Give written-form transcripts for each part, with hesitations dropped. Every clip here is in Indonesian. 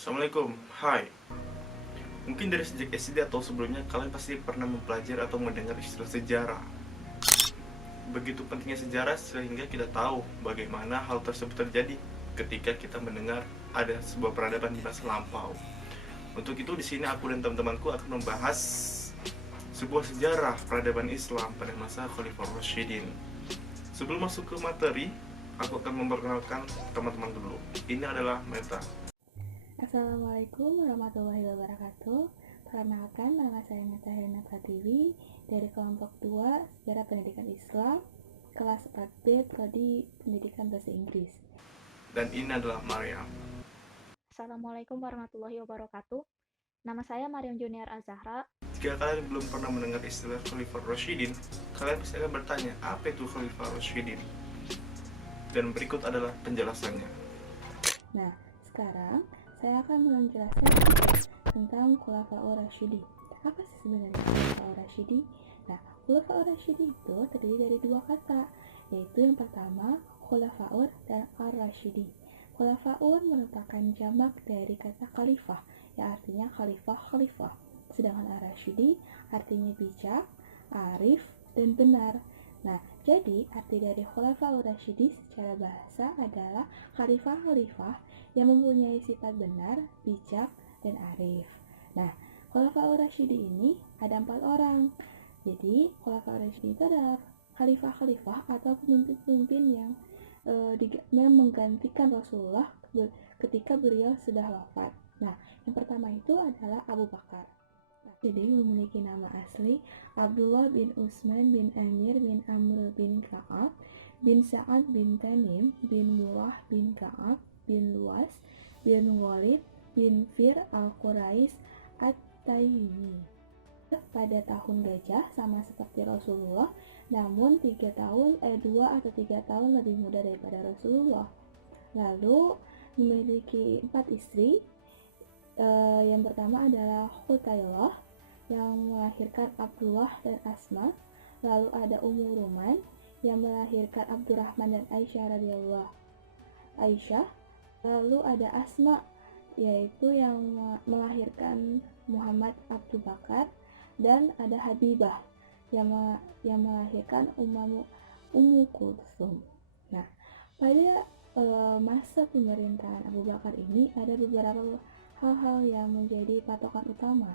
Assalamualaikum, hai. Mungkin dari sejak SD atau sebelumnya kalian pasti pernah mempelajari atau mendengar istilah sejarah. Begitu pentingnya sejarah sehingga kita tahu bagaimana hal tersebut terjadi ketika kita mendengar ada sebuah peradaban di masa lampau. Untuk itu di sini aku dan teman-temanku akan membahas sebuah sejarah peradaban Islam pada masa Khalifah Rasyidin. Sebelum masuk ke materi, aku akan memperkenalkan teman-teman dulu. Ini adalah Meta. Assalamualaikum warahmatullahi wabarakatuh. Perkenalkan, nama saya Meta Helena Pratiwi dari kelompok 2 Sejarah Pendidikan Islam, kelas 4B, Prodi Pendidikan Bahasa Inggris. Dan ini adalah Maryam. Assalamualaikum warahmatullahi wabarakatuh. Nama saya Mariam Junior Azahra. Jika kalian belum pernah mendengar istilah Khalifah Rasyidin, kalian pasti akan bertanya, apa itu Khalifah Rasyidin? Dan berikut adalah penjelasannya. Nah, sekarang saya akan menjelaskan tentang Khulafaur Rasyidin. Apa sih sebenarnya Khulafaur Rasyidin? Nah, Khulafaur Rasyidin itu terdiri dari dua kata, yaitu yang pertama Khulafaur dan Ar-Rasyidin. Khulafaur merupakan jamak dari kata khalifah, yang artinya khalifah. Sedangkan Ar-Rasyidi artinya bijak, arif, dan benar. Nah, jadi arti dari Khulafaur Rasyidi secara bahasa adalah khalifah yang mempunyai sifat benar, bijak, dan arif. Nah, Khulafaur Rasyidi ini ada 4 orang. Jadi, Khulafaur Rasyidi itu adalah khalifah atau pemimpin-pemimpin yang menggantikan Rasulullah ketika beliau sudah wafat. Nah, yang pertama itu adalah Abu Bakar. Jadi memiliki nama asli Abdullah bin Utsman bin Amir bin Amr bin Ka'ab bin Sa'ad bin Tanim bin Murrah bin Ka'ab bin Luas bin Walid bin Fir al-Quraish at-Taimi. Pada tahun gajah sama seperti Rasulullah, namun 2 atau 3 tahun lebih muda daripada Rasulullah. Lalu memiliki 4 istri. Yang pertama adalah Khutailah yang melahirkan Abdullah dan Asma. Lalu ada Ummu Ruman yang melahirkan Abdurrahman dan Aisyah radhiyallahu Aisyah. Lalu ada Asma yaitu yang melahirkan Muhammad Abu Bakar, dan ada Habibah yang melahirkan Ummu Kulsum. Nah, pada masa pemerintahan Abu Bakar ini ada beberapa hal-hal yang menjadi patokan utama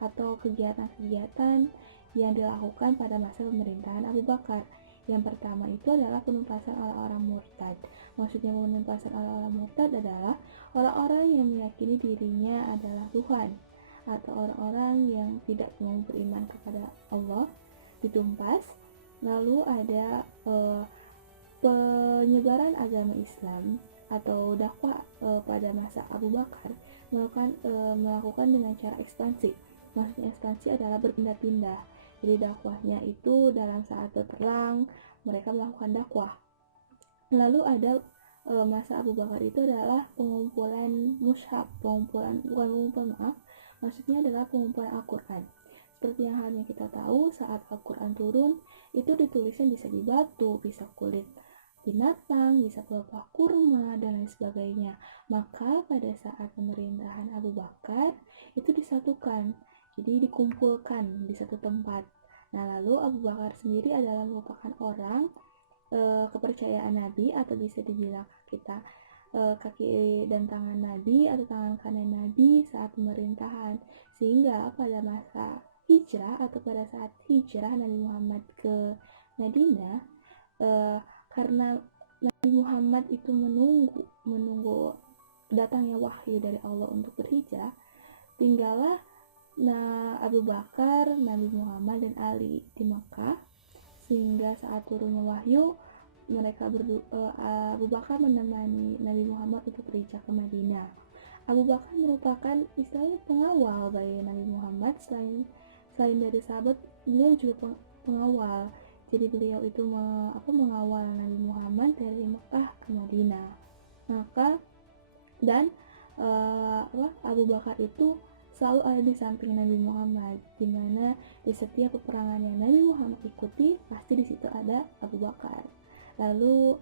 atau kegiatan-kegiatan yang dilakukan pada masa pemerintahan Abu Bakar. Yang pertama itu adalah penumpasan orang-orang murtad. Maksudnya penumpasan orang-orang murtad adalah orang-orang yang meyakini dirinya adalah Tuhan, atau orang-orang yang tidak mau beriman kepada Allah ditumpas. Lalu ada penyebaran agama Islam atau dakwah pada masa Abu Bakar melakukan dengan cara ekspansi. Maksudnya ekspansi adalah berpindah-pindah. Jadi dakwahnya itu dalam saat berperang mereka melakukan dakwah. Lalu ada masa Abu Bakar itu adalah pengumpulan mushaf, maksudnya adalah pengumpulan Al-Quran. Seperti yang halnya kita tahu, saat Al-Quran turun, itu ditulisnya bisa di batu, bisa kulit binatang, bisa pelepah kurma, dan lain sebagainya. Maka pada saat pemerintahan Abu Bakar, itu disatukan, jadi dikumpulkan di satu tempat. Nah, lalu Abu Bakar sendiri adalah merupakan orang kepercayaan Nabi, atau bisa dibilang kita kaki dan tangan Nabi atau tangan kanan Nabi saat pemerintahan. Sehingga pada masa hijrah atau pada saat hijrah Nabi Muhammad ke Madinah, karena Nabi Muhammad itu menunggu datangnya wahyu dari Allah untuk berhijrah, tinggallah Abu Bakar, Nabi Muhammad, dan Ali di Makkah. Sehingga saat turunnya wahyu, Abu Bakar menemani Nabi Muhammad untuk berhijrah ke Madinah. Abu Bakar merupakan istilahnya pengawal bagi Nabi Muhammad. Selain dari sahabat, beliau juga pengawal. Jadi beliau itu mengawal Nabi Muhammad dari Mekah ke Madinah. Maka dan Abu Bakar itu selalu ada di samping Nabi Muhammad, di mana di setiap peperangan yang Nabi Muhammad ikuti pasti di situ ada Abu Bakar. Lalu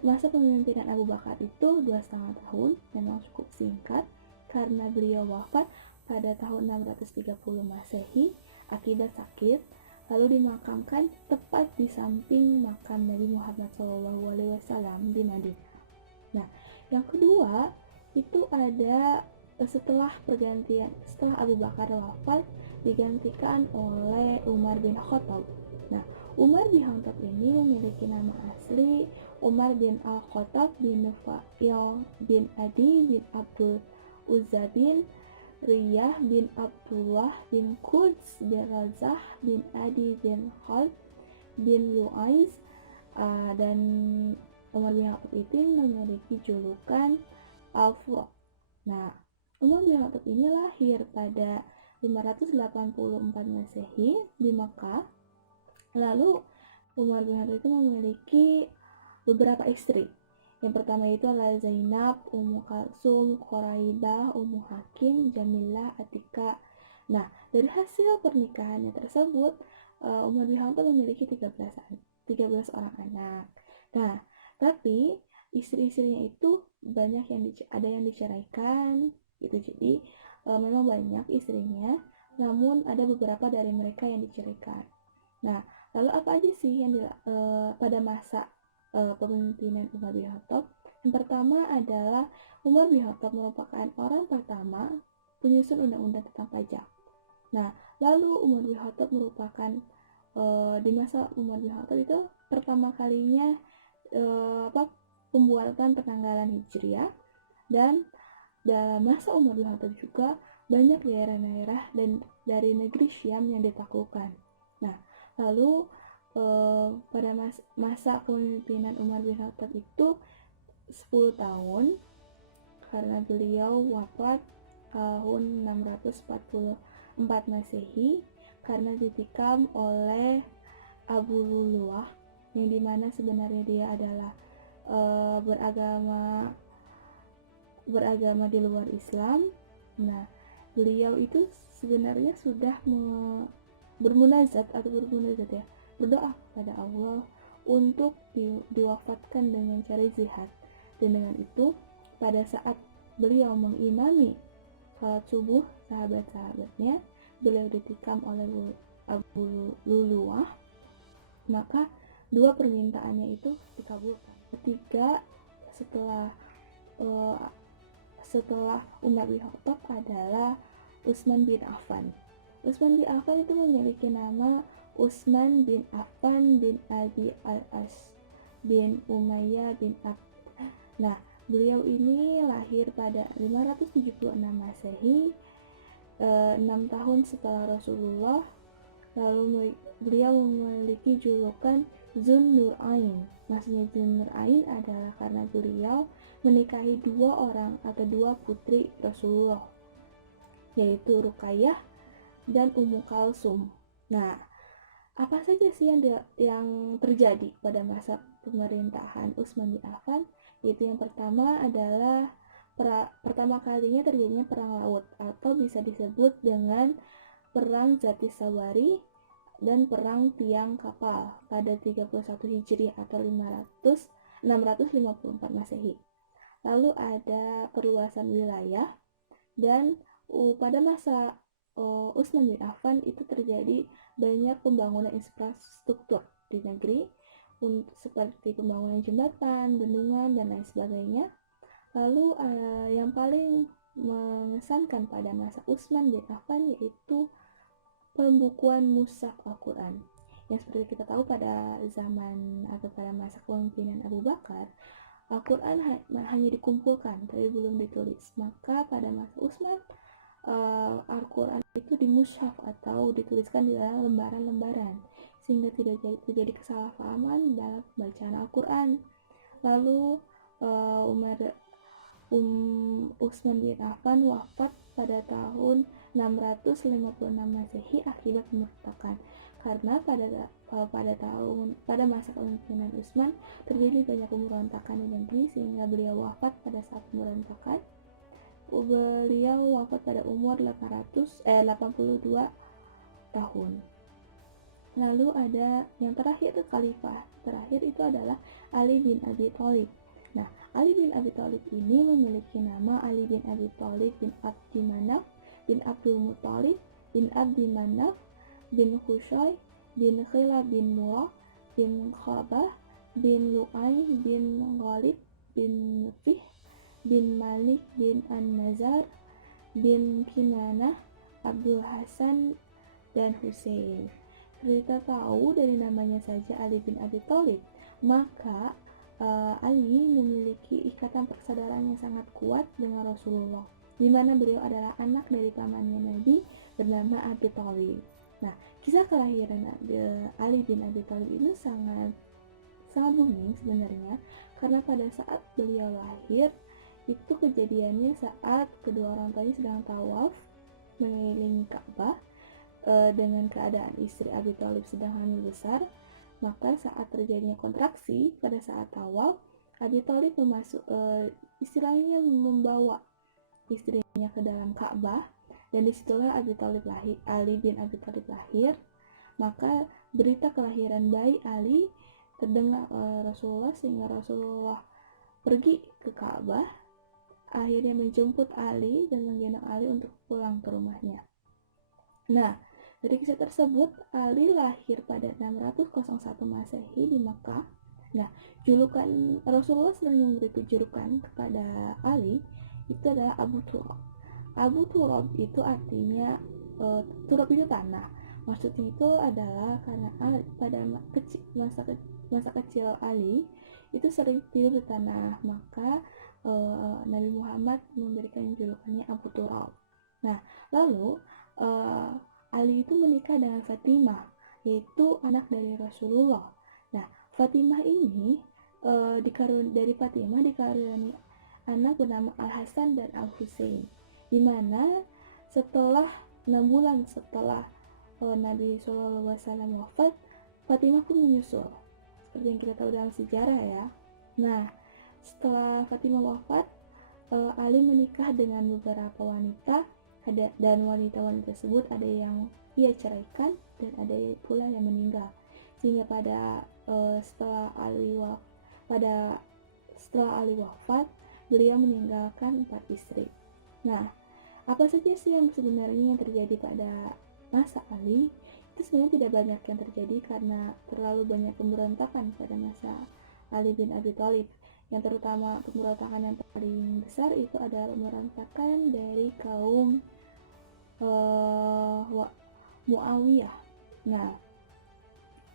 masa kepemimpinan Abu Bakar itu 2,5 tahun, memang cukup singkat. karena beliau wafat pada tahun 630 Masehi akibat sakit, lalu dimakamkan tepat di samping makam Nabi Muhammad SAW di Madinah. Nah, yang kedua itu ada setelah Abu Bakar wafat digantikan oleh Umar bin Khattab. Nah, Umar bin Khattab ini memiliki nama asli Umar bin Al-Khattab bin Nufail bin Adi bin Abdul Uzza bin Riyah bin Abdullah bin Quds bin Razah bin Adi bin Khalid bin Lu'ais, dan Umar bin Khattab itu memiliki julukan Al-Fuq. Nah, Umar bin Khattab ini lahir pada 584 Masehi di Makkah. Lalu Umar bin Khattab itu memiliki beberapa istri. Yang pertama itu adalah Zainab, Ummu Kalsum, Quraibah, Ummu Hakim, Jamilah, Atika. Nah, dari hasil pernikahannya tersebut, Umar bin Khattab memiliki 13 orang anak. Nah, tapi istri-istrinya itu banyak ada yang diceraikan gitu. Jadi memang banyak istrinya, namun ada beberapa dari mereka yang diceraikan. Nah, lalu apa aja sih yang pada masa kepemimpinan Umar bin Khattab? Yang pertama adalah Umar bin Khattab merupakan orang pertama penyusun undang-undang tentang pajak. Nah, lalu Umar bin Khattab merupakan di masa Umar bin Khattab itu pertama kalinya pembuatan penanggalan Hijriah, dan dalam masa Umar bin Khattab juga banyak daerah-daerah dan dari negeri Syam yang ditaklukkan. Nah, lalu pada masa kepemimpinan Umar bin Khattab itu 10 tahun, karena beliau wafat tahun 644 Masehi karena ditikam oleh Abu Luluah, yang dimana sebenarnya dia adalah beragama di luar Islam. Nah, beliau itu sebenarnya sudah bermunajat ya, berdoa kepada Allah untuk diwafatkan dengan cara jihad. Dan dengan itu, pada saat beliau mengimami salat subuh sahabat-sahabatnya, beliau ditikam oleh Abu Luluah, maka dua permintaannya itu dikabulkan. Ketiga, setelah Umar bin Khattab adalah Utsman bin Affan. Utsman bin Affan itu memiliki nama Utsman bin Affan bin Abi al-As bin Umayyah bin Abd. Nah, beliau ini lahir pada 576 Masehi, 6 tahun setelah Rasulullah. Lalu beliau memiliki julukan Zun Nurain. Maksudnya Zun Nurain adalah karena beliau menikahi dua putri Rasulullah, yaitu Ruqayyah dan Ummu Kalsum. Nah, apa saja sih yang terjadi pada masa pemerintahan Utsman bin Affan? Yaitu yang pertama adalah pertama kalinya terjadinya perang laut, atau bisa disebut dengan perang Zati Sawari dan perang tiang kapal pada 31 Hijriah atau 654 Masehi. Lalu ada perluasan wilayah, dan pada masa Utsman bin Affan itu terjadi banyak pembangunan infrastruktur di negeri, seperti pembangunan jembatan, bendungan, dan lain sebagainya. Lalu yang paling mengesankan pada masa Utsman bin Affan yaitu pembukuan mushaf Al-Quran. Yang seperti kita tahu pada zaman atau pada masa kepemimpinan Abu Bakar, Al-Quran hanya dikumpulkan tapi belum ditulis. Maka pada masa Utsman, Al-Quran itu dimushaf atau dituliskan di dalam lembaran-lembaran, sehingga tidak terjadi kesalahpahaman dalam bacaan Al-Quran. Lalu Utsman bin Affan wafat pada tahun 656 Masehi akibat pemberontakan, karena pada masa kepemimpinan Utsman terjadi banyak pemberontakan di negeri, sehingga beliau wafat pada saat pemberontakan. Beliau wafat pada umur 82 tahun. Lalu ada yang terakhir, khalifah terakhir itu adalah Ali bin Abi Thalib. Nah, Ali bin Abi Thalib ini memiliki nama Ali bin Abi Thalib bin Abdi Manaf bin Abdul Muthalib bin Abdi Manaf bin Qusay bin Khilab bin Murrah bin Khabah bin Lu'ay bin Ghalib bin Fih bin Malik bin An-Nazar bin Kinanah, Abdul Hasan, dan Husain. Kita tahu dari namanya saja Ali bin Abi Thalib, maka Ali memiliki ikatan persaudaraan yang sangat kuat dengan Rasulullah, di mana beliau adalah anak dari pamannya Nabi bernama Abi Thalib. Nah, kisah kelahiran Ali bin Abi Thalib ini sangat booming sebenarnya, karena pada saat beliau lahir itu kejadiannya saat kedua orang tuanya sedang tawaf mengelilingi Ka'bah dengan keadaan istri Abi Thalib sedang hamil besar. Maka saat terjadinya kontraksi pada saat tawaf, Abi Thalib istilahnya membawa istrinya ke dalam Ka'bah, dan disitulah Ali bin Abi Thalib lahir. Maka berita kelahiran bayi Ali terdengar Rasulullah, sehingga Rasulullah pergi ke Ka'bah, akhirnya menjemput Ali dan menggendong Ali untuk pulang ke rumahnya. Nah, dari kisah tersebut, Ali lahir pada 601 Masehi di Makkah. Nah, julukan Rasulullah sering memberi julukan kepada Ali itu adalah Abu Turab. Abu Turab itu artinya turab itu tanah. Maksudnya itu adalah karena pada masa kecil Ali itu sering tidur di tanah, maka Nabi Muhammad memberikan julukannya Abu Turab. Nah, lalu Ali itu menikah dengan Fatimah, yaitu anak dari Rasulullah. Nah, Fatimah ini dari Fatimah dikaruniai anak bernama Al-Hasan dan Al-Husain, di mana setelah 6 bulan setelah Nabi SAW wafat, Fatimah pun menyusul, seperti yang kita tahu dalam sejarah ya. Nah, setelah Fatimah wafat, Ali menikah dengan beberapa wanita, dan wanita-wanita tersebut ada yang ia ceraikan dan ada pula yang meninggal, sehingga setelah Ali wafat, beliau meninggalkan 4 istri. Nah, apa saja sih yang sebenarnya terjadi pada masa Ali? Itu sebenarnya tidak banyak yang terjadi karena terlalu banyak pemberontakan pada masa Ali bin Abi Thalib. Yang terutama pemberontakan yang paling besar itu adalah pemberontakan dari kaum Muawiyah. Nah,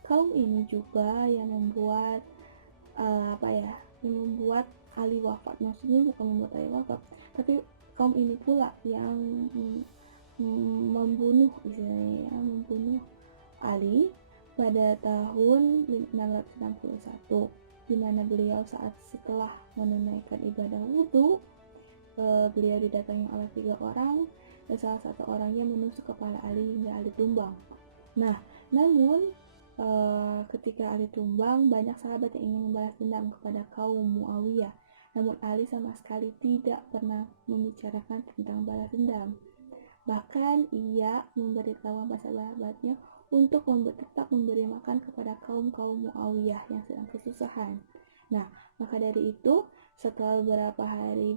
kaum ini juga yang membuat Ali wafat. Maksudnya bukan membuat Ali wafat, tapi kaum ini pula yang membunuh Ali pada tahun 661, di mana beliau setelah menunaikan ibadah wudhu, beliau didatangi oleh 3 orang, dan salah satu orangnya menusuk kepala Ali hingga Ali tumbang. Nah, namun ketika Ali tumbang, banyak sahabat yang ingin membalas dendam kepada kaum Muawiyah. Namun Ali sama sekali tidak pernah membicarakan tentang balas dendam. Bahkan ia memberitahu sahabat-sahabatnya untuk tetap memberi makan kepada kaum Muawiyah yang sedang kesusahan. Nah, maka dari itu, setelah beberapa hari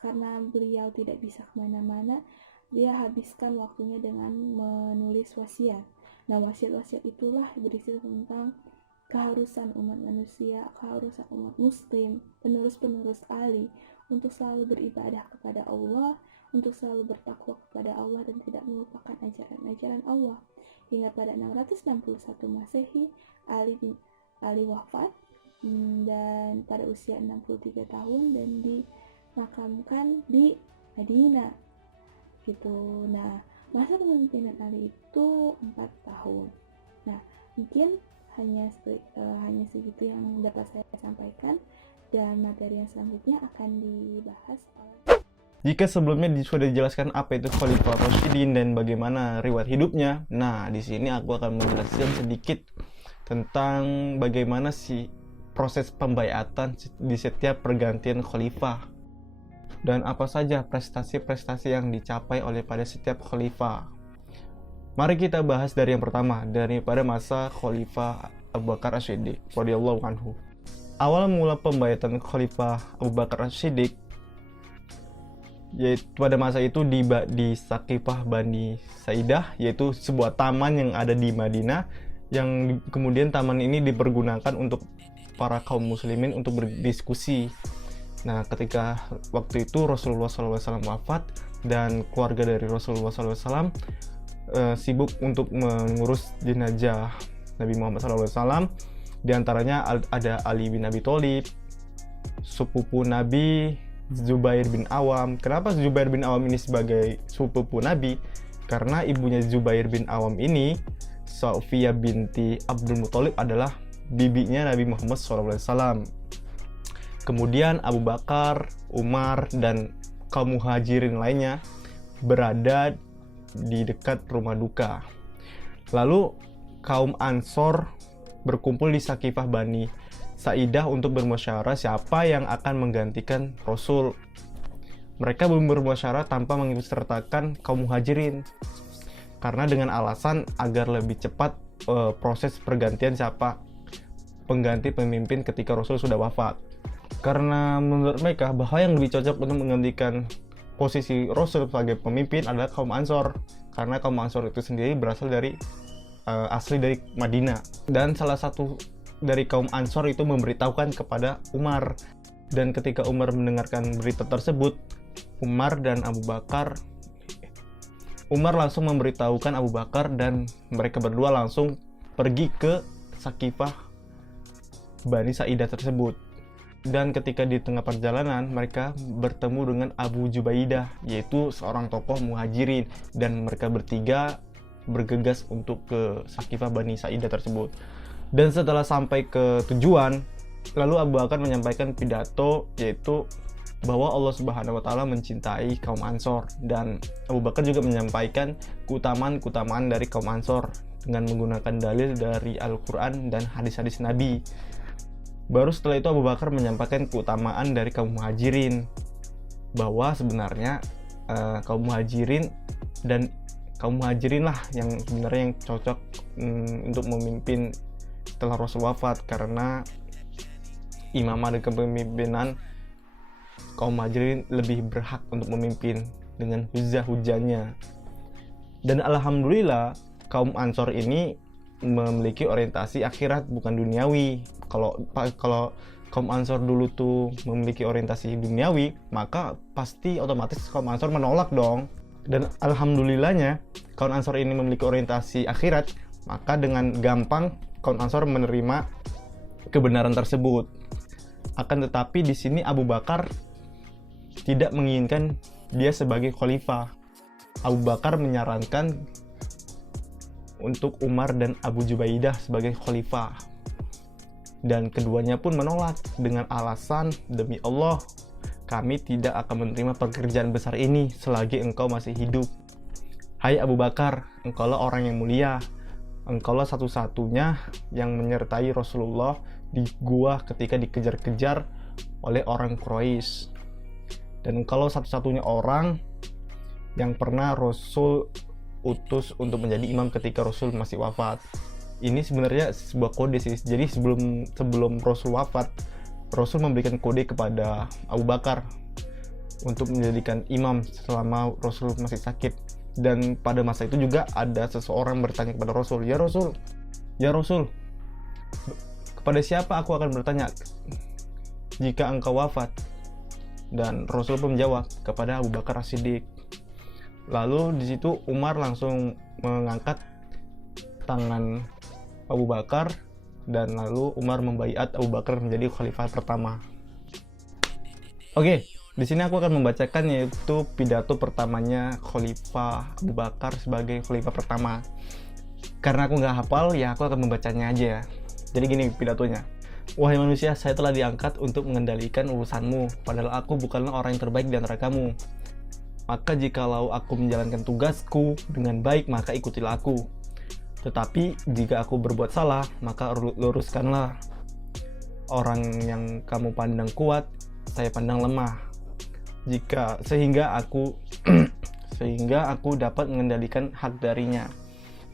karena beliau tidak bisa kemana-mana, dia habiskan waktunya dengan menulis wasiat. Nah, wasiat-wasiat itulah berisi tentang keharusan umat manusia, keharusan umat muslim, penerus-penerus Ali, untuk selalu beribadah kepada Allah, untuk selalu bertakwa kepada Allah dan tidak melupakan ajaran-ajaran Allah. Hingga pada 661 Masehi, Ali wafat dan pada usia 63 tahun dan dimakamkan di Madinah gitu. Nah, masa kepemimpinan Ali itu 4 tahun. Nah, mungkin hanya segitu yang dapat saya sampaikan, dan materi yang selanjutnya akan dibahas oleh... Jika sebelumnya sudah dijelaskan apa itu Khalifah Rasyidin dan bagaimana riwayat hidupnya, nah di sini aku akan menjelaskan sedikit tentang bagaimana sih proses pembaiatan di setiap pergantian khalifah dan apa saja prestasi-prestasi yang dicapai oleh pada setiap khalifah. Mari kita bahas dari yang pertama, daripada masa Khalifah Abu Bakar As-Siddiq radhiyallahu anhu. awal mula pembayatan Khalifah Abu Bakar As-Siddiq, yaitu pada masa itu di Sakifah Bani Sa'idah, yaitu sebuah taman yang ada di Madinah, yang kemudian taman ini dipergunakan untuk para kaum muslimin untuk berdiskusi. Nah, ketika waktu itu Rasulullah SAW wafat dan keluarga dari Rasulullah SAW sibuk untuk mengurus jenazah Nabi Muhammad SAW. Di antaranya ada Ali bin Abi Thalib, sepupu Nabi Zubair bin Awam. Kenapa Zubair bin Awam ini sebagai sepupu Nabi? Karena ibunya Zubair bin Awam ini, Sofia binti Abdul Muthalib, adalah bibinya Nabi Muhammad SAW. Kemudian Abu Bakar, Umar, dan kaum muhajirin lainnya berada di dekat rumah duka. Lalu kaum Ansor berkumpul di Sakifah Bani Sa'idah untuk bermusyawarah siapa yang akan menggantikan Rasul. Mereka bermusyawarah tanpa mengikutsertakan kaum muhajirin, karena dengan alasan agar lebih cepat proses pergantian siapa pengganti pemimpin ketika Rasul sudah wafat. Karena menurut mereka bahwa yang lebih cocok untuk menggantikan posisi Rasul sebagai pemimpin adalah kaum Ansor, karena kaum Ansor itu sendiri berasal dari asli dari Madinah. Dan salah satu dari kaum Ansor itu memberitahukan kepada Umar, dan ketika Umar mendengarkan berita tersebut, Umar langsung memberitahukan Abu Bakar, dan mereka berdua langsung pergi ke Sakifah Bani Sa'idah tersebut. Dan ketika di tengah perjalanan, mereka bertemu dengan Abu Jubaidah, yaitu seorang tokoh muhajirin, dan mereka bertiga bergegas untuk ke Sakifah Bani Sa'idah tersebut. Dan setelah sampai ke tujuan, lalu Abu Bakar menyampaikan pidato, yaitu bahwa Allah Subhanahu wa Ta'ala mencintai kaum Ansor, dan Abu Bakar juga menyampaikan keutamaan dari kaum Ansor dengan menggunakan dalil dari Al-Quran dan hadis-hadis Nabi. Baru setelah itu Abu Bakar menyampaikan keutamaan dari kaum muhajirin, bahwa sebenarnya kaum muhajirin lah yang sebenarnya yang cocok untuk memimpin setelah Rasul wafat, karena imamah dan kepemimpinan kaum muhajirin lebih berhak untuk memimpin dengan hujah-hujahnya. Dan alhamdulillah kaum Ansor ini memiliki orientasi akhirat bukan duniawi. Kalau kaum Ansor dulu tuh memiliki orientasi duniawi, maka pasti otomatis kaum Ansor menolak dong. Dan alhamdulillahnya kaum Ansor ini memiliki orientasi akhirat, maka dengan gampang kaum Ansor menerima kebenaran tersebut. Akan tetapi di sini Abu Bakar tidak menginginkan dia sebagai khalifah. Abu Bakar menyarankan untuk Umar dan Abu Jubaidah sebagai khalifah, dan keduanya pun menolak dengan alasan, demi Allah, kami tidak akan menerima pekerjaan besar ini selagi engkau masih hidup. Hai Abu Bakar, engkaulah orang yang mulia, engkaulah satu-satunya yang menyertai Rasulullah di gua ketika dikejar-kejar oleh orang Quraisy, dan engkaulah satu-satunya orang yang pernah Rasul utus untuk menjadi imam ketika Rasul masih wafat. Ini sebenarnya sebuah kode sih. Jadi sebelum Rasul wafat, Rasul memberikan kode kepada Abu Bakar untuk menjadikan imam selama Rasul masih sakit. Dan pada masa itu juga ada seseorang bertanya kepada Rasul, ya Rasul, kepada siapa aku akan bertanya jika engkau wafat? Dan Rasul pun menjawab, kepada Abu Bakar As-Siddiq. Lalu di situ Umar langsung mengangkat tangan Abu Bakar, dan lalu Umar membaiat Abu Bakar menjadi khalifah pertama. Oke, di sini aku akan membacakan yaitu pidato pertamanya Khalifah Abu Bakar sebagai khalifah pertama. Karena aku nggak hafal, ya aku akan membacanya aja. Jadi gini pidatonya. Wahai manusia, saya telah diangkat untuk mengendalikan urusanmu, padahal aku bukanlah orang yang terbaik di antara kamu. Maka jikalau aku menjalankan tugasku dengan baik, maka ikutilah aku. Tetapi jika aku berbuat salah, maka luruskanlah. Orang yang kamu pandang kuat, saya pandang lemah. Sehingga aku dapat mengendalikan hak darinya.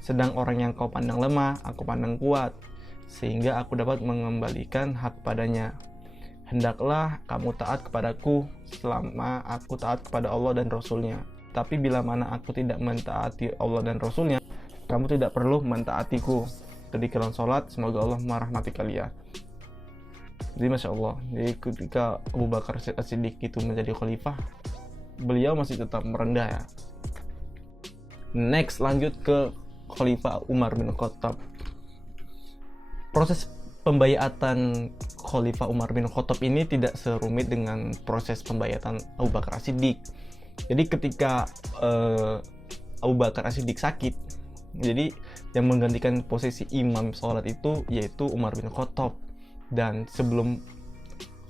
Sedang orang yang kau pandang lemah, aku pandang kuat. sehingga aku dapat mengembalikan hak padanya. Hendaklah kamu taat kepadaku selama aku taat kepada Allah dan Rasul-Nya. Tapi bila mana aku tidak mentaati Allah dan Rasul-Nya, kamu tidak perlu mentaatiku. Ketika kalian sholat, semoga Allah merahmati kalian. Jadi Masya Allah, jadi ketika Abu Bakar As-Siddiq itu menjadi khalifah, beliau masih tetap merendah ya. Next, lanjut ke Khalifah Umar bin Khattab. Proses pembayatan Khalifah Umar bin Khattab ini tidak serumit dengan proses pembayatan Abu Bakar As-Siddiq. Jadi ketika Abu Bakar As-Siddiq sakit, jadi yang menggantikan posisi imam sholat itu yaitu Umar bin Khattab. Dan sebelum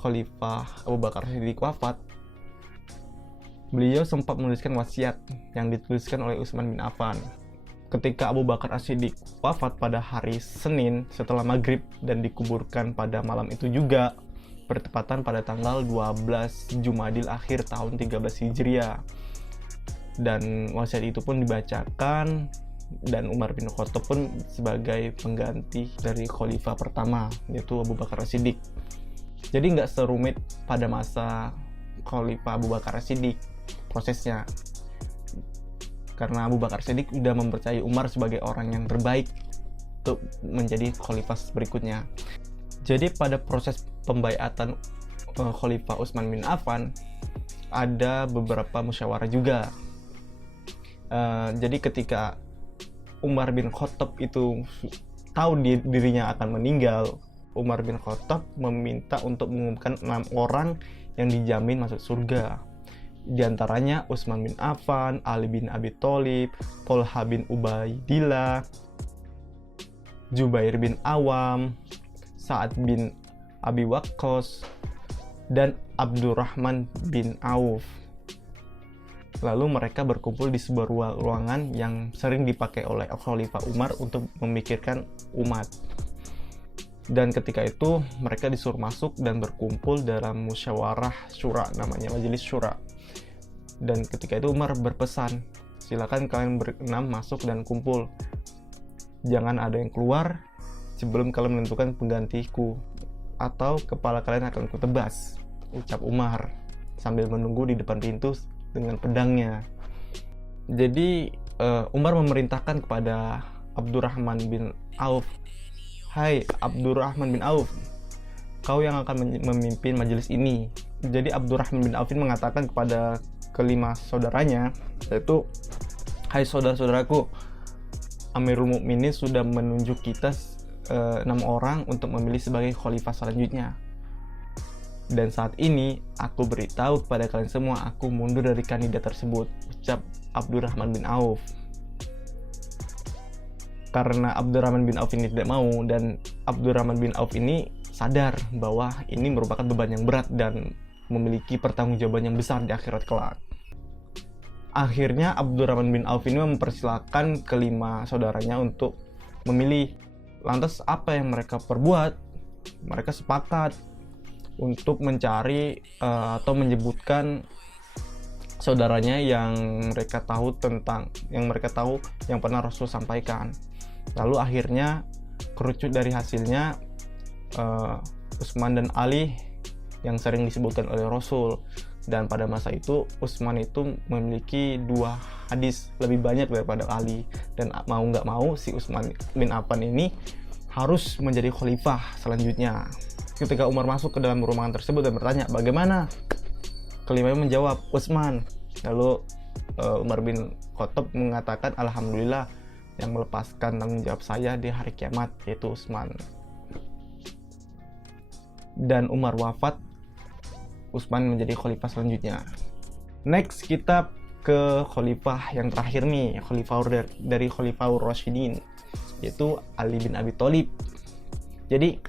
Khalifah Abu Bakar As-Siddiq wafat, beliau sempat menuliskan wasiat yang dituliskan oleh Utsman bin Affan. Ketika Abu Bakar As-Siddiq wafat pada hari Senin setelah maghrib dan dikuburkan pada malam itu juga, bertepatan pada tanggal 12 Jumadil akhir tahun 13 Hijriah. Dan wasiat itu pun dibacakan dan Umar bin Khattab pun sebagai pengganti dari khalifah pertama, yaitu Abu Bakar As-Siddiq. Jadi nggak serumit pada masa Khalifah Abu Bakar As-Siddiq prosesnya, karena Abu Bakar As-Siddiq sudah mempercayai Umar sebagai orang yang terbaik untuk menjadi khalifah berikutnya. Jadi pada proses pembaiatan Khalifah Utsman bin Affan ada beberapa musyawarah juga. Jadi ketika Umar bin Khattab itu tahu dirinya akan meninggal, Umar bin Khattab meminta untuk mengumumkan 6 orang yang dijamin masuk surga. Di antaranya Utsman bin Affan, Ali bin Abi Thalib, Thalhah bin Ubaidillah, Jubair bin Awam, Sa'ad bin Abi Waqqas, dan Abdurrahman bin Auf. Lalu mereka berkumpul di sebuah ruangan yang sering dipakai oleh Khalifah Umar untuk memikirkan umat. Dan ketika itu mereka disuruh masuk dan berkumpul dalam musyawarah syura, namanya majelis syura. Dan ketika itu Umar berpesan, silakan kalian berenam masuk dan kumpul. Jangan ada yang keluar sebelum kalian menentukan penggantiku, atau kepala kalian akan kutebas, ucap Umar sambil menunggu di depan pintu dengan pedangnya. Jadi Umar memerintahkan kepada Abdurrahman bin Auf, "Hai Abdurrahman bin Auf, kau yang akan memimpin majelis ini." Jadi Abdurrahman bin Auf mengatakan kepada kelima saudaranya, yaitu, "Hai saudara-saudaraku, Amirul Mukminin sudah menunjuk kita 6 orang untuk memilih sebagai khalifah selanjutnya. Dan saat ini aku beritahu kepada kalian semua, aku mundur dari kandidat tersebut," ucap Abdurrahman bin Auf. Karena Abdurrahman bin Auf ini tidak mau, dan Abdurrahman bin Auf ini sadar bahwa ini merupakan beban yang berat dan memiliki pertanggungjawaban yang besar di akhirat kelak. Akhirnya Abdurrahman bin Auf ini mempersilahkan kelima saudaranya untuk memilih. Lantas apa yang mereka perbuat? Mereka sepakat untuk mencari atau menyebutkan saudaranya yang mereka tahu yang pernah Rasul sampaikan. Lalu akhirnya kerucut dari hasilnya Utsman dan Ali yang sering disebutkan oleh Rasul. Dan pada masa itu Utsman itu memiliki 2 hadis lebih banyak daripada Ali, dan mau nggak mau si Utsman bin Affan ini harus menjadi khalifah selanjutnya. Ketika Umar masuk ke dalam ruangan tersebut dan bertanya, "Bagaimana?" Kelimanya menjawab, "Utsman." Lalu Umar bin Khattab mengatakan, "Alhamdulillah, yang melepaskan tanggung jawab saya di hari kiamat yaitu Utsman." Dan Umar wafat, Utsman menjadi khalifah selanjutnya. Next kita ke khalifah yang terakhir nih, khalifah dari Khalifah Rasyidin, yaitu Ali bin Abi Thalib. Jadi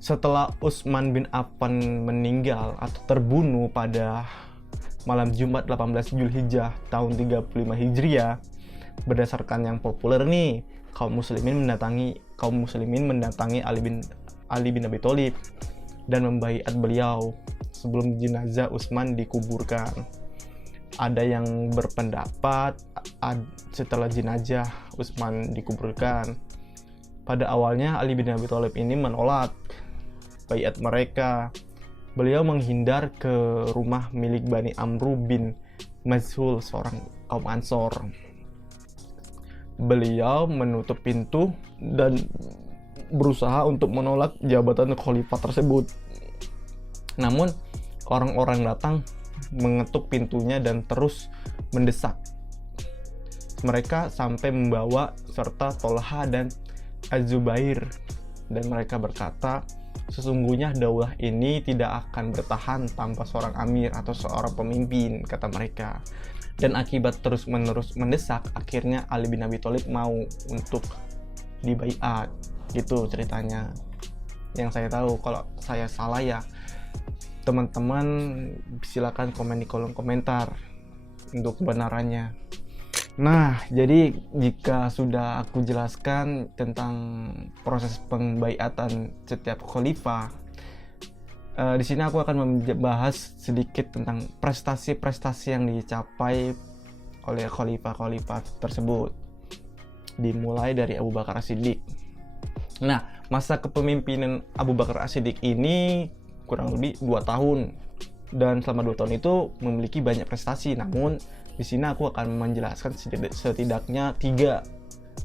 setelah Utsman bin Affan meninggal atau terbunuh pada malam Jumat 18 Zulhijjah tahun 35 Hijriah, berdasarkan yang populer nih, kaum muslimin mendatangi Ali bin Abi Thalib dan membaiat beliau sebelum jenazah Utsman dikuburkan. Ada yang berpendapat setelah jenazah Utsman dikuburkan, Pada awalnya Ali bin Abi Thalib ini menolak baiat mereka. Beliau menghindar ke rumah milik Bani Amru bin Mazhul, seorang kaum Ansor. Beliau menutup pintu dan berusaha untuk menolak jabatan khalifah tersebut. Namun orang-orang datang mengetuk pintunya dan terus mendesak. Mereka sampai membawa serta Tolha dan Az-Zubair, dan mereka berkata, sesungguhnya daulah ini tidak akan bertahan tanpa seorang amir atau seorang pemimpin, kata mereka. Dan akibat terus-menerus mendesak, akhirnya Ali bin Abi Thalib mau untuk dibaiat. Gitu ceritanya. Yang saya tahu, kalau saya salah ya teman-teman silakan komen di kolom komentar untuk kebenarannya. Nah, jadi jika sudah aku jelaskan tentang proses pembaiatan setiap khalifah, di sini aku akan membahas sedikit tentang prestasi-prestasi yang dicapai oleh khalifah-khalifah tersebut. Dimulai dari Abu Bakar As-Siddiq. Nah, masa kepemimpinan Abu Bakar As-Siddiq ini kurang lebih 2 tahun. Dan selama 2 tahun itu memiliki banyak prestasi. Namun, di sini aku akan menjelaskan setidaknya 3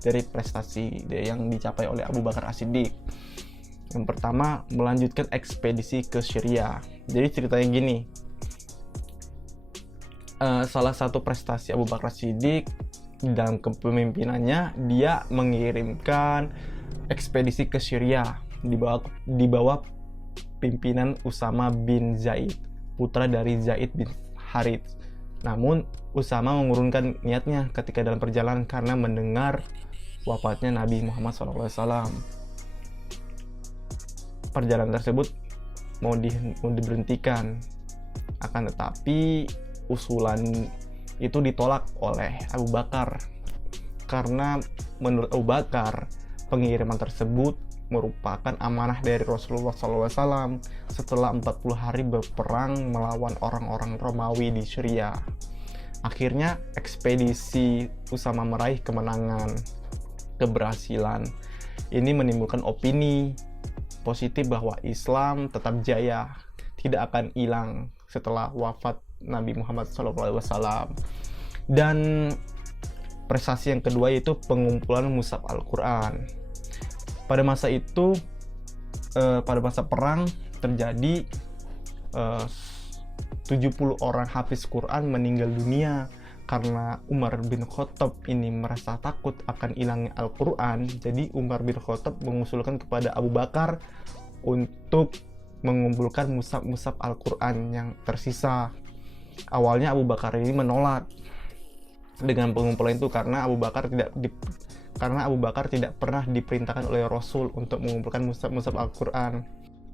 dari prestasi yang dicapai oleh Abu Bakar As-Siddiq. Yang pertama, melanjutkan ekspedisi ke Syria. Jadi ceritanya gini. Salah satu prestasi Abu Bakar As-Siddiq dalam kepemimpinannya, dia mengirimkan ekspedisi ke Syria di bawah pimpinan Usama bin Zaid, putra dari Zaid bin Harits. Namun Usama mengurungkan niatnya ketika dalam perjalanan karena mendengar wafatnya Nabi Muhammad SAW. Perjalanan tersebut mau diberhentikan, akan tetapi usulan itu ditolak oleh Abu Bakar karena menurut Abu Bakar pengiriman tersebut merupakan amanah dari Rasulullah SAW setelah 40 hari berperang melawan orang-orang Romawi di Syria. Akhirnya ekspedisi Usama meraih kemenangan, keberhasilan. Ini menimbulkan opini positif bahwa Islam tetap jaya, tidak akan hilang setelah wafat Nabi Muhammad SAW. Dan prestasi yang kedua yaitu pengumpulan mushaf Al-Quran. Pada masa itu, pada masa perang terjadi 70 orang hafiz Quran meninggal dunia karena Umar bin Khattab ini merasa takut akan hilangnya Al-Quran. Jadi Umar bin Khattab mengusulkan kepada Abu Bakar untuk mengumpulkan mushaf Al-Quran yang tersisa. Awalnya Abu Bakar ini menolak dengan pengumpulan itu karena Abu Bakar tidak pernah diperintahkan oleh Rasul untuk mengumpulkan mushaf Al-Quran.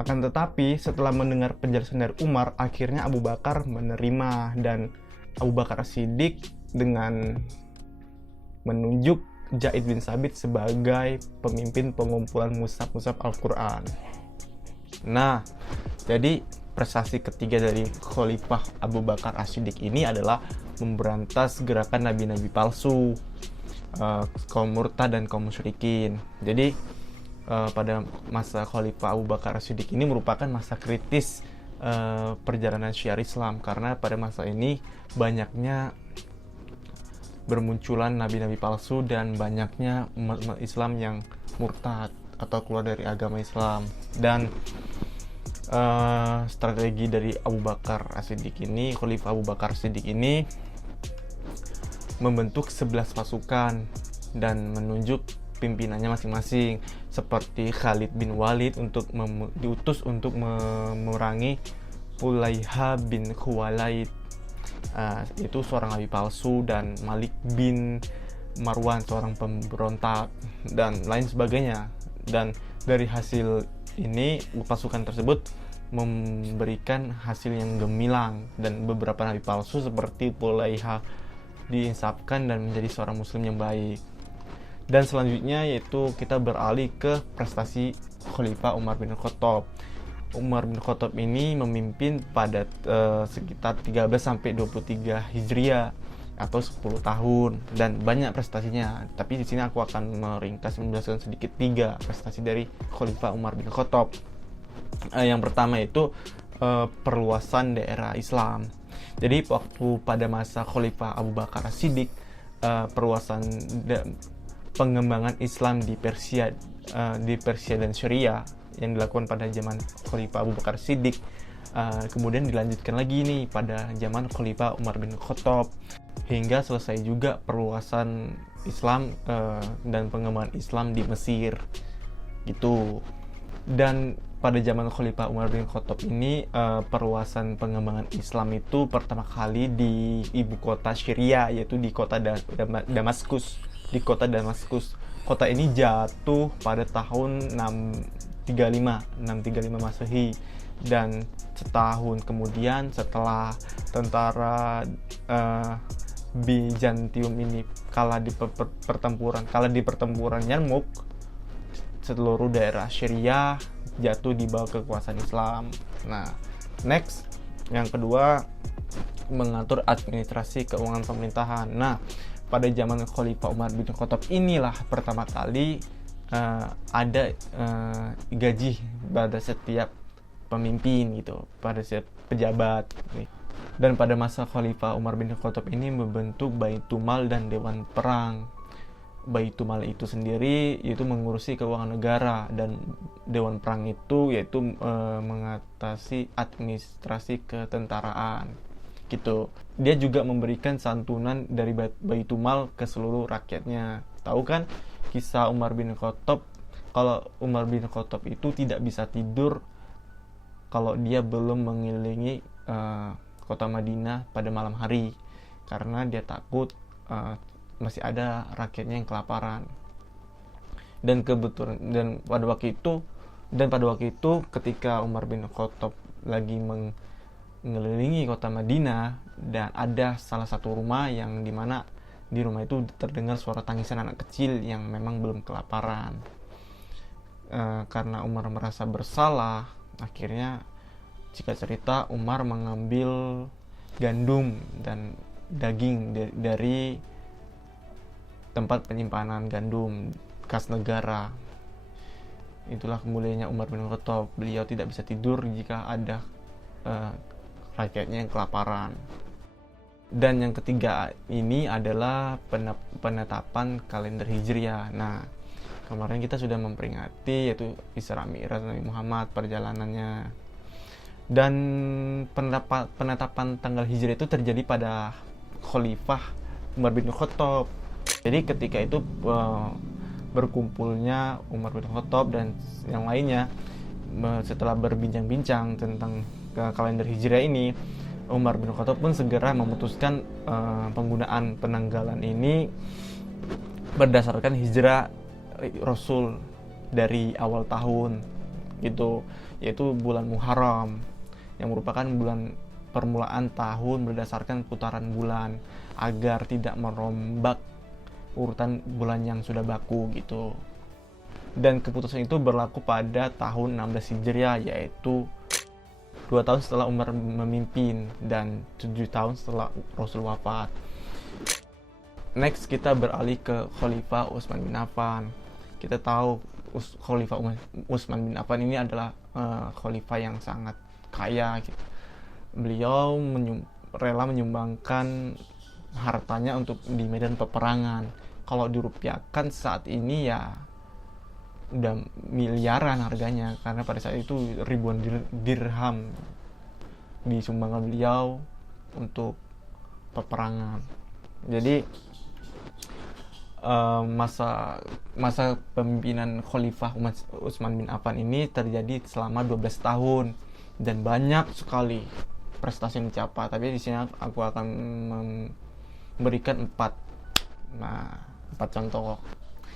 Akan tetapi setelah mendengar penjelasan dari Umar, akhirnya Abu Bakar menerima, dan Abu Bakar As-Siddiq dengan menunjuk Zaid bin Sabit sebagai pemimpin pengumpulan mushaf Al-Quran. Nah, jadi prestasi ketiga dari Khalifah Abu Bakar As-Siddiq ini adalah memberantas gerakan nabi-nabi palsu, kaum murtad dan kaum musyrikin. Jadi pada masa Khalifah Abu Bakar As-Siddiq ini merupakan masa kritis perjalanan syiar Islam, karena pada masa ini banyaknya bermunculan nabi-nabi palsu dan banyaknya umat Islam yang murtad atau keluar dari agama Islam. Dan strategi dari Abu Bakar As-Siddiq ini, Khalifah Abu Bakar As-Siddiq ini membentuk 11 pasukan dan menunjuk pimpinannya masing-masing, seperti Khalid bin Walid diutus untuk memerangi Ulaiha bin Khuwailid, itu seorang nabi palsu, dan Malik bin Marwan, seorang pemberontak, dan lain sebagainya. Dan dari hasil ini pasukan tersebut memberikan hasil yang gemilang, dan beberapa nabi palsu seperti Ulaiha diinsafkan dan menjadi seorang muslim yang baik. Dan selanjutnya yaitu kita beralih ke prestasi Khalifah Umar bin Khattab. Umar bin Khattab ini memimpin pada sekitar 13 sampai 23 Hijriah atau 10 tahun dan banyak prestasinya. Tapi di sini aku akan meringkas menjelaskan sedikit 3 prestasi dari Khalifah Umar bin Khattab. Yang pertama itu perluasan daerah Islam. Jadi waktu pada masa Khalifah Abu Bakar As-Siddiq, perluasan pengembangan Islam di Persia dan Syria yang dilakukan pada zaman Khalifah Abu Bakar As-Siddiq, kemudian dilanjutkan lagi nih pada zaman Khalifah Umar bin Khattab, hingga selesai juga perluasan Islam dan pengembangan Islam di Mesir gitu. Dan pada zaman Khalifah Umar bin Khattab ini, perluasan pengembangan Islam itu pertama kali di ibu kota Syria, yaitu di kota Damaskus. Di kota Damaskus, kota ini jatuh pada tahun 635 Masehi, dan setahun kemudian setelah tentara Bizantium ini kalah di pertempuran Yarmouk, seluruh daerah Syria jatuh di bawah kekuasaan Islam. Nah, next, yang kedua, mengatur administrasi keuangan pemerintahan. Nah, pada zaman Khalifah Umar bin Khattab inilah pertama kali ada gaji pada setiap pemimpin gitu, pada setiap pejabat. Dan pada masa Khalifah Umar bin Khattab ini membentuk Baitumal dan Dewan Perang. Baitumal itu sendiri yaitu mengurusi keuangan negara, dan Dewan Perang itu yaitu mengatasi administrasi ketentaraan gitu. Dia juga memberikan santunan dari Baitumal ke seluruh rakyatnya. Tahu kan kisah Umar bin Khattab, kalau Umar bin Khattab itu tidak bisa tidur kalau dia belum mengelilingi kota Madinah pada malam hari, karena dia takut masih ada rakyatnya yang kelaparan. Dan kebetulan pada waktu itu ketika Umar bin Khattab lagi mengelilingi kota Madinah, dan ada salah satu rumah yang dimana di rumah itu terdengar suara tangisan anak kecil yang memang belum kelaparan. Karena Umar merasa bersalah, akhirnya jika cerita Umar mengambil gandum dan daging dari tempat penyimpanan gandum kas negara. Itulah kemuliaannya Umar bin Khattab. Beliau tidak bisa tidur jika ada rakyatnya yang kelaparan. Dan yang ketiga ini adalah penetapan kalender Hijriah. Nah, kemarin kita sudah memperingati yaitu Isra Mi'raj Nabi Muhammad, perjalanannya. Dan penetapan tanggal Hijriah itu terjadi pada Khalifah Umar bin Khattab. Jadi ketika itu berkumpulnya Umar bin Khattab dan yang lainnya, setelah berbincang-bincang tentang kalender Hijriah ini, Umar bin Khattab pun segera memutuskan penggunaan penanggalan ini berdasarkan hijrah Rasul dari awal tahun gitu, yaitu bulan Muharram, yang merupakan bulan permulaan tahun berdasarkan putaran bulan, agar tidak merombak urutan bulan yang sudah baku gitu. Dan keputusan itu berlaku pada tahun 16 Hijriah, yaitu 2 tahun setelah Umar memimpin dan 7 tahun setelah Rasul wafat. Next, kita beralih ke Khalifah Utsman bin Affan. Kita tahu Khalifah Utsman bin Affan ini adalah khalifah yang sangat kaya gitu. Beliau rela menyumbangkan hartanya untuk di medan peperangan. Kalau dirupiahkan saat ini ya udah miliaran harganya, karena pada saat itu ribuan dirham disumbangkan beliau untuk peperangan. Jadi masa pemimpinan Khalifah Utsman bin Affan ini terjadi selama 12 tahun dan banyak sekali prestasi yang dicapai. Tapi di sini aku akan memberikan 4 contoh.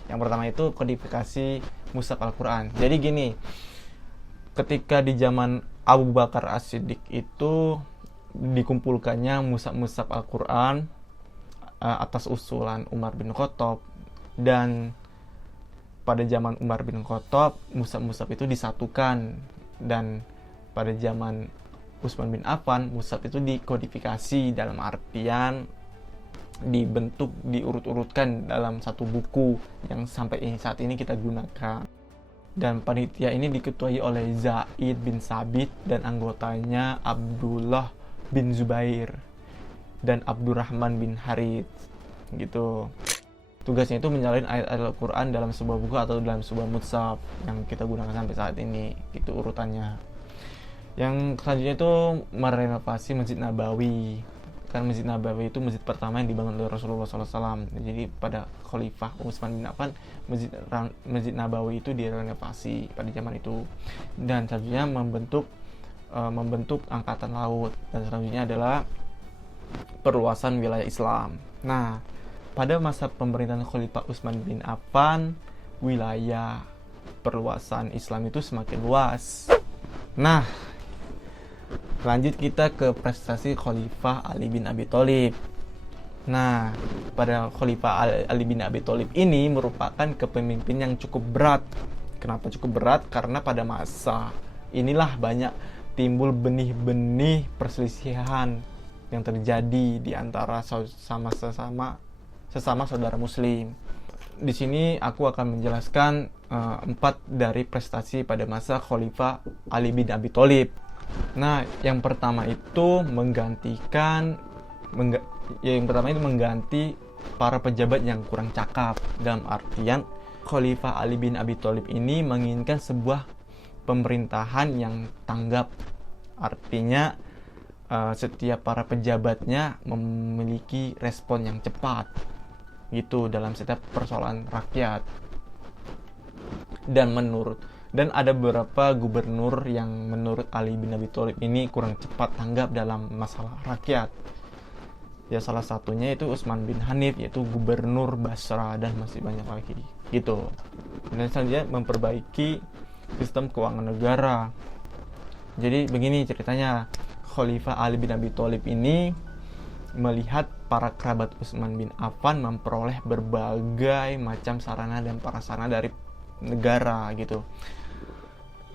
Yang pertama itu kodifikasi Mushaf Al-Quran. Jadi gini, ketika di zaman Abu Bakar As-Siddiq itu dikumpulkannya Mushaf Al-Quran atas usulan Umar bin Khattab, dan pada zaman Umar bin Khattab Mushaf itu disatukan, dan pada zaman Utsman bin Affan Mushaf itu dikodifikasi, dalam artian dibentuk, diurut-urutkan dalam satu buku yang sampai saat ini kita gunakan. Dan panitia ini diketuai oleh Zaid bin Sabit dan anggotanya Abdullah bin Zubair dan Abdurrahman bin Harith gitu. Tugasnya itu menyalin ayat-ayat Al-Quran dalam sebuah buku atau dalam sebuah mushaf yang kita gunakan sampai saat ini, gitu urutannya. Yang selanjutnya itu merenovasi Masjid Nabawi. Kan Masjid Nabawi itu masjid pertama yang dibangun oleh Rasulullah SAW. Jadi pada Khalifah Utsman bin Affan, Masjid Nabawi itu direnovasi pada zaman itu. Dan selanjutnya membentuk angkatan laut. Dan selanjutnya adalah perluasan wilayah Islam. Nah, pada masa pemerintahan Khalifah Utsman bin Affan, wilayah perluasan Islam itu semakin luas. Nah, lanjut kita ke prestasi Khalifah Ali bin Abi Thalib. Nah, pada Khalifah Ali bin Abi Thalib ini merupakan kepemimpinan yang cukup berat. Kenapa cukup berat? Karena pada masa inilah banyak timbul benih-benih perselisihan yang terjadi di antara sesama saudara muslim. Di sini aku akan menjelaskan 4 dari prestasi pada masa Khalifah Ali bin Abi Thalib. Nah, yang pertama itu mengganti para pejabat yang kurang cakap. Dalam artian Khalifah Ali bin Abi Thalib ini menginginkan sebuah pemerintahan yang tanggap. Artinya setiap para pejabatnya memiliki respon yang cepat gitu dalam setiap persoalan rakyat. Dan ada beberapa gubernur yang menurut Ali bin Abi Thalib ini kurang cepat tanggap dalam masalah rakyat. Ya, salah satunya itu Utsman bin Hanif, yaitu gubernur Basra, dan masih banyak lagi gitu. Dan selanjutnya memperbaiki sistem keuangan negara. Jadi begini ceritanya, Khalifah Ali bin Abi Thalib ini melihat para kerabat Utsman bin Affan memperoleh berbagai macam sarana dan prasarana dari negara gitu.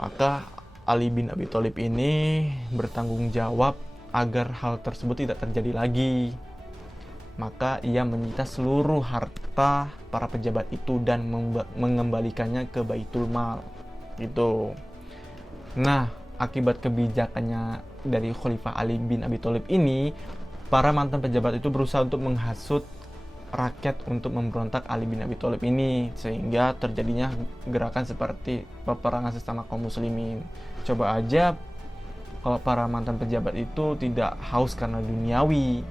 Maka Ali bin Abi Thalib ini bertanggung jawab agar hal tersebut tidak terjadi lagi. Maka ia menyita seluruh harta para pejabat itu dan mengembalikannya ke Baitul Mal gitu. Nah, akibat kebijakannya dari Khalifah Ali bin Abi Thalib ini, para mantan pejabat itu berusaha untuk menghasut rakyat untuk memberontak Ali bin Abi Thalib ini, sehingga terjadinya gerakan seperti peperangan sesama kaum muslimin. Coba aja kalau para mantan pejabat itu tidak haus karena duniawi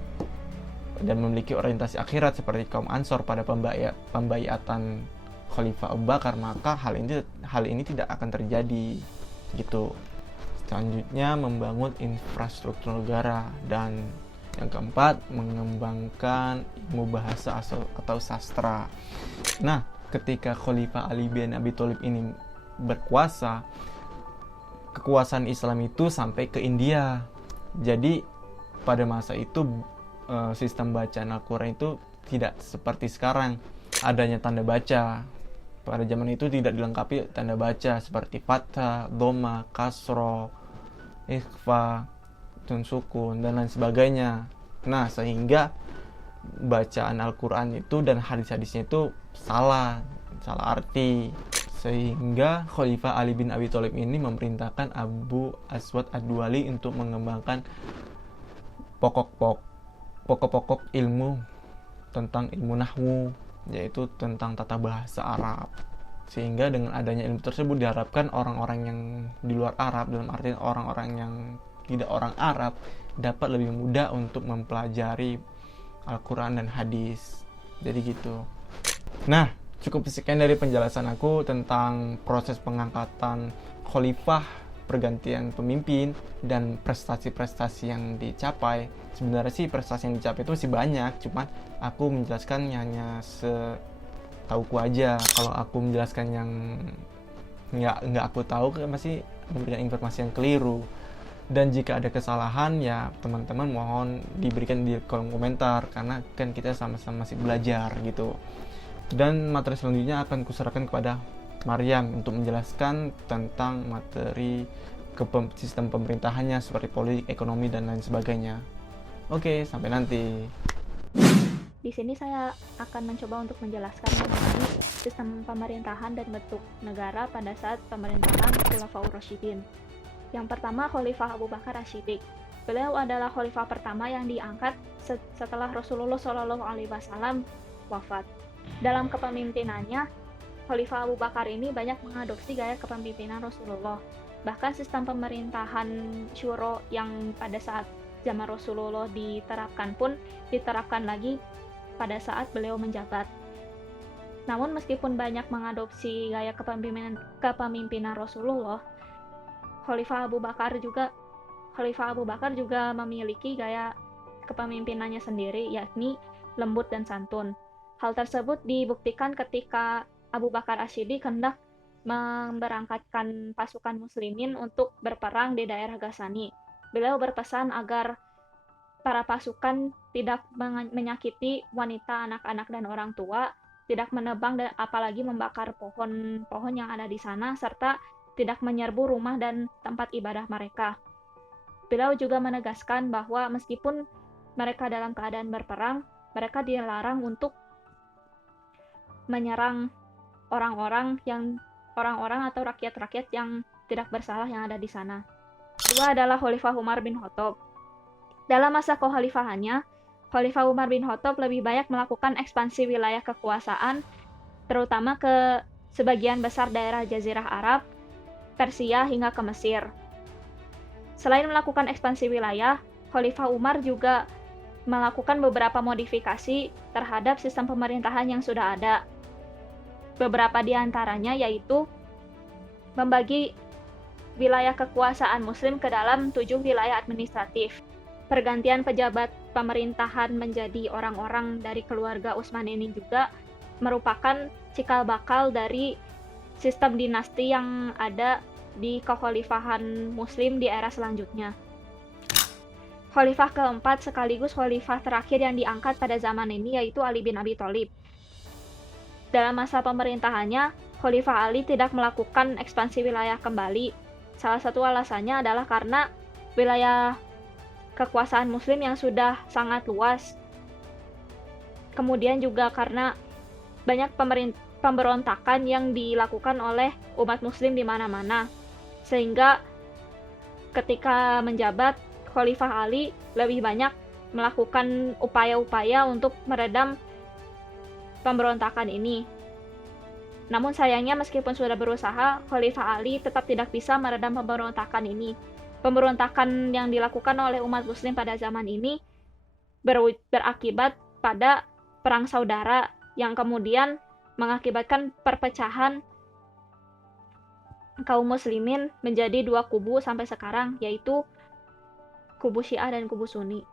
dan memiliki orientasi akhirat seperti kaum Ansor pada pembaiatan Khalifah Abu Bakar, maka hal ini tidak akan terjadi gitu. Selanjutnya membangun infrastruktur negara, dan yang keempat mengembangkan ilmu bahasa atau sastra. Nah, ketika Khalifah Ali bin Abi Thalib ini berkuasa, kekuasaan Islam itu sampai ke India. Jadi pada masa itu sistem bacaan Al-Quran itu tidak seperti sekarang adanya tanda baca. Pada zaman itu tidak dilengkapi tanda baca seperti fathah, dhamma, kasroh, ikhfa, tun sukun, dan lain sebagainya. Nah, sehingga bacaan Al-Quran itu dan hadis-hadisnya itu salah arti. Sehingga Khalifah Ali bin Abi Thalib ini memerintahkan Abu Aswad Ad-Duwali untuk mengembangkan pokok-pokok ilmu tentang ilmu nahwu, yaitu tentang tata bahasa Arab. Sehingga dengan adanya ilmu tersebut diharapkan orang-orang yang di luar Arab, dalam artian orang-orang yang tidak orang Arab, dapat lebih mudah untuk mempelajari Al-Quran dan hadis. Jadi gitu. Nah, cukup sekian dari penjelasan aku tentang proses pengangkatan khalifah, pergantian pemimpin, dan prestasi-prestasi yang dicapai. Sebenarnya sih prestasi yang dicapai itu masih banyak, cuman aku menjelaskan hanya setauku aja. Kalau aku menjelaskan yang nggak aku tahu, masih memberikan informasi yang keliru. Dan jika ada kesalahan, ya teman-teman mohon diberikan di kolom komentar, karena kan kita sama-sama masih belajar gitu. Dan materi selanjutnya akan kuserahkan kepada Maryam untuk menjelaskan tentang materi sistem pemerintahannya seperti politik, ekonomi, dan lain sebagainya. Oke, sampai nanti. Di sini saya akan mencoba untuk menjelaskan mengenai sistem pemerintahan dan bentuk negara pada saat pemerintahan Khulafaur Rasyidin. Yang pertama, Khalifah Abu Bakar Asy-Siddiq. Beliau adalah khalifah pertama yang diangkat setelah Rasulullah Shallallahu Alaihi Wasallam wafat. Dalam kepemimpinannya, Khalifah Abu Bakar ini banyak mengadopsi gaya kepemimpinan Rasulullah. Bahkan sistem pemerintahan syuro yang pada saat zaman Rasulullah diterapkan pun diterapkan lagi pada saat beliau menjabat. Namun meskipun banyak mengadopsi gaya kepemimpinan Rasulullah, Khalifah Abu Bakar juga memiliki gaya kepemimpinannya sendiri, yakni lembut dan santun. Hal tersebut dibuktikan ketika Abu Bakar Asy-Siddiq hendak memberangkatkan pasukan muslimin untuk berperang di daerah Ghazani. Beliau berpesan agar para pasukan tidak menyakiti wanita, anak-anak, dan orang tua, tidak menebang dan apalagi membakar pohon-pohon yang ada di sana, serta tidak menyerbu rumah dan tempat ibadah mereka. Beliau juga menegaskan bahwa meskipun mereka dalam keadaan berperang, mereka dilarang untuk menyerang orang-orang atau rakyat-rakyat yang tidak bersalah yang ada di sana. Kedua adalah Khalifah Umar bin Khattab. Dalam masa kekhalifahannya, Khalifah Umar bin Khattab lebih banyak melakukan ekspansi wilayah kekuasaan, terutama ke sebagian besar daerah Jazirah Arab, Persia hingga ke Mesir. Selain melakukan ekspansi wilayah, Khalifah Umar juga melakukan beberapa modifikasi terhadap sistem pemerintahan yang sudah ada. Beberapa di antaranya yaitu membagi wilayah kekuasaan Muslim ke dalam 7 wilayah administratif. Pergantian pejabat pemerintahan menjadi orang-orang dari keluarga Utsman ini juga merupakan cikal bakal dari sistem dinasti yang ada di kekhalifahan Muslim di era selanjutnya. Khalifah keempat sekaligus khalifah terakhir yang diangkat pada zaman ini yaitu Ali bin Abi Thalib. Dalam masa pemerintahannya, Khalifah Ali tidak melakukan ekspansi wilayah kembali. Salah satu alasannya adalah karena wilayah kekuasaan Muslim yang sudah sangat luas. Kemudian juga karena banyak pemberontakan yang dilakukan oleh umat Muslim di mana-mana. Sehingga ketika menjabat, Khalifah Ali lebih banyak melakukan upaya-upaya untuk meredam pemberontakan ini. Namun sayangnya meskipun sudah berusaha, Khalifah Ali tetap tidak bisa meredam pemberontakan ini. Pemberontakan yang dilakukan oleh umat Muslim pada zaman ini berakibat pada perang saudara yang kemudian mengakibatkan perpecahan kaum muslimin menjadi 2 kubu sampai sekarang, yaitu kubu Syiah dan kubu Sunni.